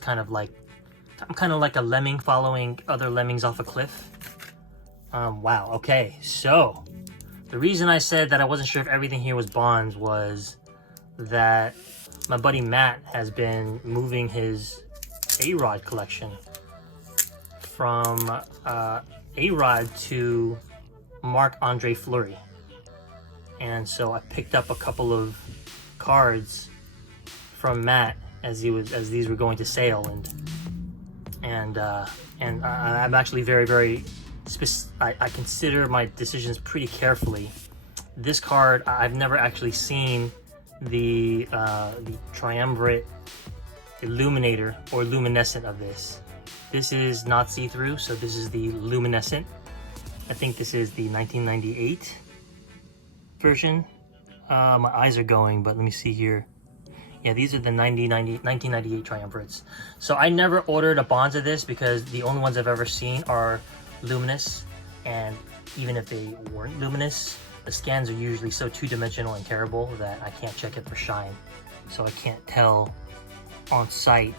kind of like, I'm kind of like a lemming following other lemmings off a cliff. Wow, okay, so the reason I said that I wasn't sure if everything here was bonds was that my buddy Matt has been moving his ARod collection from ARod to Marc-Andre Fleury. And so I picked up a couple of cards from Matt as these were going to sale, and I'm actually very I consider my decisions pretty carefully. This card, I've never actually seen the triumvirate illuminator or luminescent of this. This is not see-through, so this is the luminescent. I think this is the 1998 version. My eyes are going, but let me see here. Yeah, these are the 1998 triumvirates. So I never ordered a bonds of this because the only ones I've ever seen are luminous, and even if they weren't luminous, the scans are usually so two-dimensional and terrible that I can't check it for shine. So I can't tell on site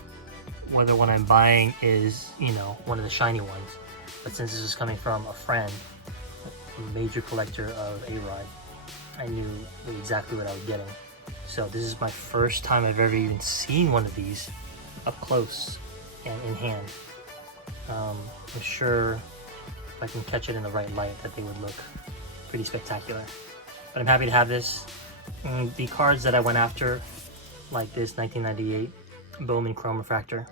whether what I'm buying is, you know, one of the shiny ones. But since this is coming from a friend, a major collector of ARod, I knew exactly what I was getting. So this is my first time I've ever even seen one of these up close and in hand. I'm sure if I can catch it in the right light that they would look pretty spectacular. But I'm happy to have this. And the cards that I went after, like this 1998 Bowman Chrome Refractor,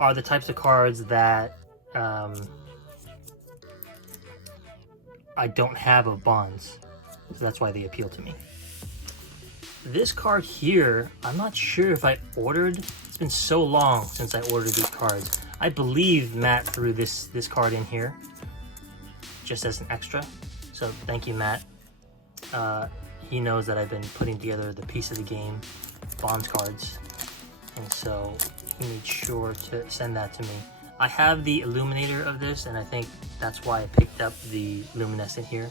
are the types of cards that I don't have of bonds. So that's why they appeal to me. This card here, I'm not sure if I ordered. It's been so long since I ordered these cards. I believe Matt threw this card in here just as an extra. So thank you, Matt. He knows that I've been putting together the piece of the game, bonds cards. And so he made sure to send that to me. I have the illuminator of this, and I think that's why I picked up the luminescent here.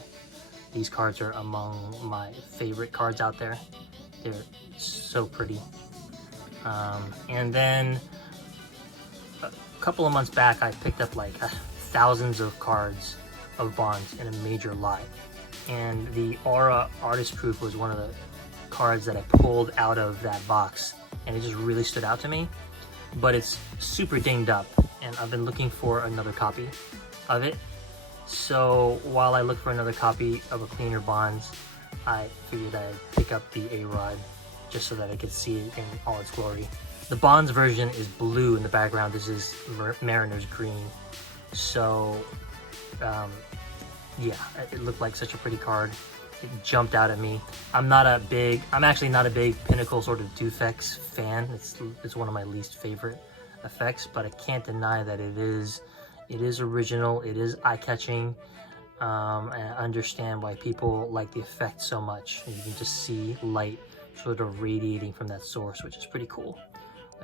These cards are among my favorite cards out there. They're so pretty. And then a couple of months back, I picked up like thousands of cards of bonds in a major lot. And the Aura Artist Proof was one of the cards that I pulled out of that box. And it just really stood out to me. But it's super dinged up. And I've been looking for another copy of it. So while I look for another copy of a cleaner bonds, I figured I'd pick up the ARod just so that I could see it in all its glory. The bonds version is blue in the background. This is Mariner's green. So yeah, it looked like such a pretty card. It jumped out at me. I'm actually not a big Pinnacle sort of Dufex fan. It's one of my least favorite effects, but I can't deny that it is original, it is eye-catching, and I understand why people like the effect so much. You can just see light sort of radiating from that source, which is pretty cool.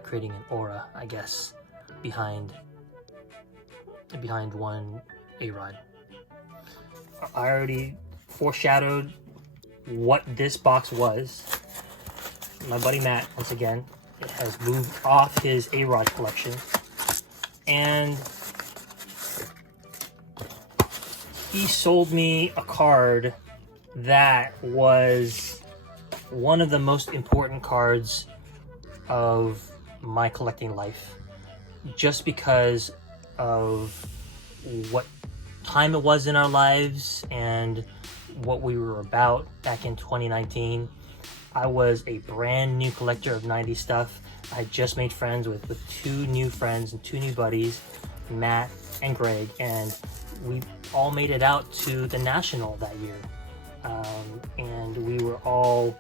Creating an aura, I guess, behind one ARod. I already foreshadowed what this box was. My buddy Matt, once again, has moved off his ARod collection, and he sold me a card that was one of the most important cards of my collecting life, just because of what time it was in our lives and what we were about back in 2019. I was a brand new collector of 90s stuff. I had just made friends with two new friends and two new buddies, Matt and Greg, and we all made it out to the National that year. And we were all,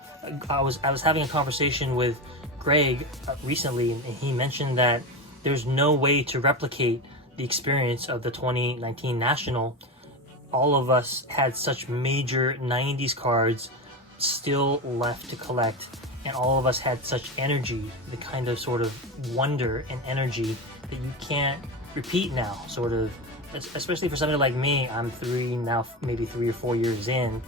I was having a conversation with Greg recently, and he mentioned that there's no way to replicate the experience of the 2019 National. All of us had such major 90s cards still left to collect, and all of us had such energy, the kind of sort of wonder and energy that you can't repeat now, sort of, especially for somebody like me. I'm maybe 3 or 4 years in.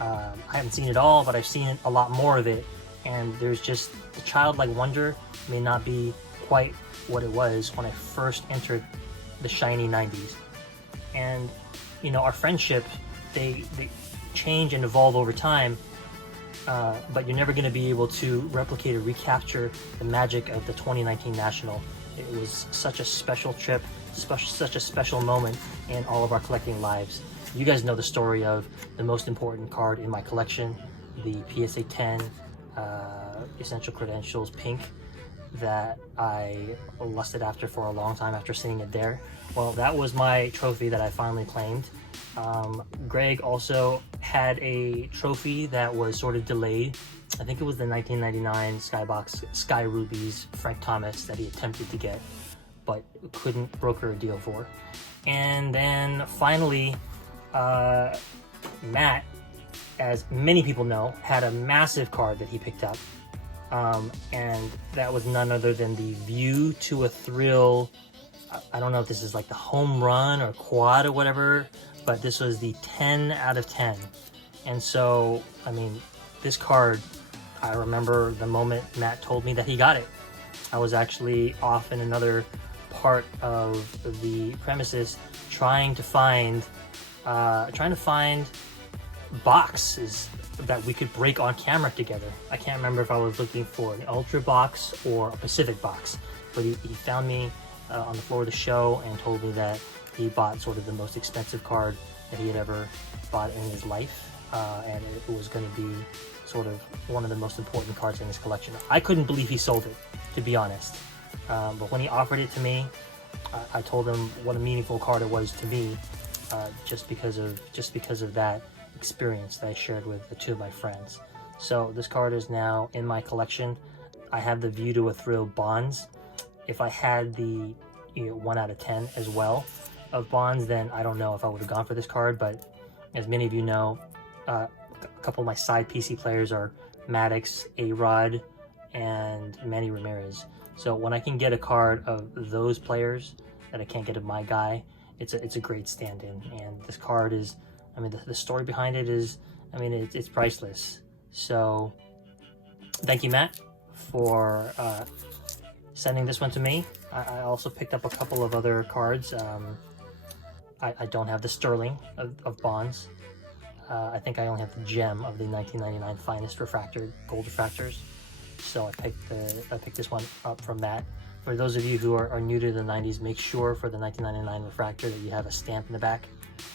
I haven't seen it all, but I've seen a lot more of it, and there's just the childlike wonder may not be quite what it was when I first entered the shiny 90s. And you know, our friendship, they change and evolve over time, but you're never going to be able to replicate or recapture the magic of the 2019 National. It was such a special trip, such a special moment in all of our collecting lives. You guys know the story of the most important card in my collection, the PSA 10 Essential Credentials Pink that I lusted after for a long time after seeing it there. Well, that was my trophy that I finally claimed. Greg also had a trophy that was sort of delayed. I think it was the 1999 Skybox Sky Rubies Frank Thomas that he attempted to get, but couldn't broker a deal for. And then finally, Matt, as many people know, had a massive card that he picked up. And that was none other than the View to a Thrill. I don't know if this is like the home run or quad or whatever, but this was the 10 out of 10. And so, I mean, this card, I remember the moment Matt told me that he got it. I was actually off in another part of the premises trying to find boxes that we could break on camera together. I can't remember if I was looking for an Ultra box or a Pacific box, but he found me on the floor of the show and told me that he bought sort of the most expensive card that he had ever bought in his life, and it was going to be sort of one of the most important cards in his collection. I couldn't believe he sold it, to be honest, but when he offered it to me, I told him what a meaningful card it was to me, just because of that experience that I shared with the two of my friends. So this card is now in my collection. I have the View to a Thrill Bonds. If I had the 1 out of 10 as well of Bonds, then I don't know if I would have gone for this card. But as many of you know, a couple of my side PC players are Maddox, ARod, and Manny Ramirez. So when I can get a card of those players that I can't get of my guy, it's a great stand-in. And this card is, I mean, the story behind it is, I mean, it's priceless. So thank you, Matt, for sending this one to me. I also picked up a couple of other cards. I don't have the Sterling of Bonds. I think I only have the Gem of the 1999 Finest Refractor Gold Refractors. So I picked this one up from that. For those of you who are new to the 90s, make sure for the 1999 Refractor that you have a stamp in the back.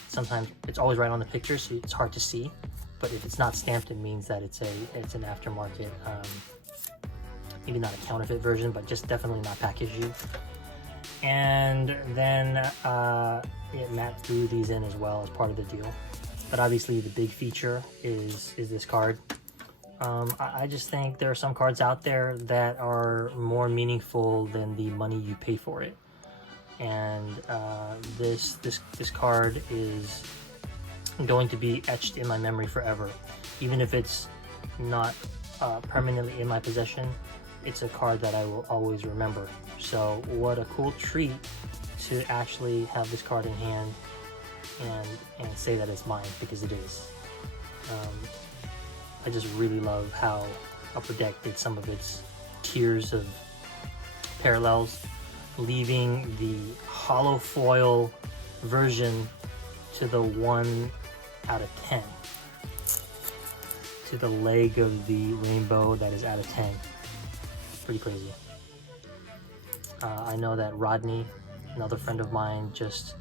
Sometimes it's always right on the picture, so it's hard to see. But if it's not stamped, it means that it's an aftermarket, maybe not a counterfeit version, but just definitely not packaged you. And then Matt threw these in as well as part of the deal. But obviously the big feature is this card. I just think there are some cards out there that are more meaningful than the money you pay for it. And this card is going to be etched in my memory forever. Even if it's not permanently in my possession, it's a card that I will always remember. So what a cool treat to actually have this card in hand and say that it's mine, because it is. I just really love how Upper Deck did some of its tiers of parallels, leaving the hollow foil version to the 1 out of 10, to the leg of the rainbow that is out of 10. Pretty crazy. I know that Rodney, another friend of mine, just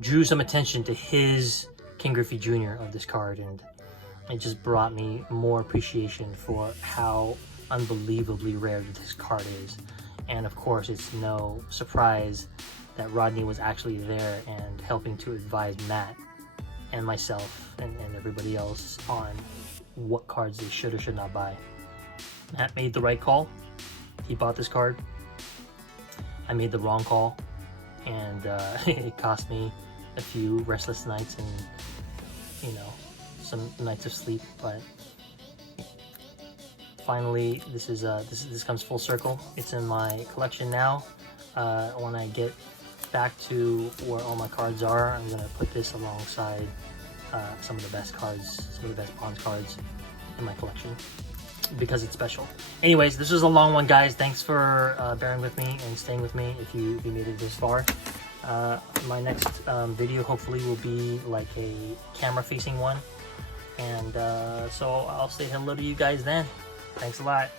drew some attention to his King Griffey Jr. of this card, and it just brought me more appreciation for how unbelievably rare this card is. And of course, it's no surprise that Rodney was actually there and helping to advise Matt and myself and everybody else on what cards they should or should not buy. Matt made the right call. He bought this card. I made the wrong call, and it cost me a few restless nights and, some nights of sleep. But finally, this comes full circle. It's in my collection now. When I get back to where all my cards are, I'm gonna put this alongside some of the best cards, some of the best Bonds cards in my collection. because it's special. Anyways, this was a long one, guys. Thanks for bearing with me and staying with me if you made it this far. My next video hopefully will be like a camera facing one, and so I'll say hello to you guys then. Thanks a lot.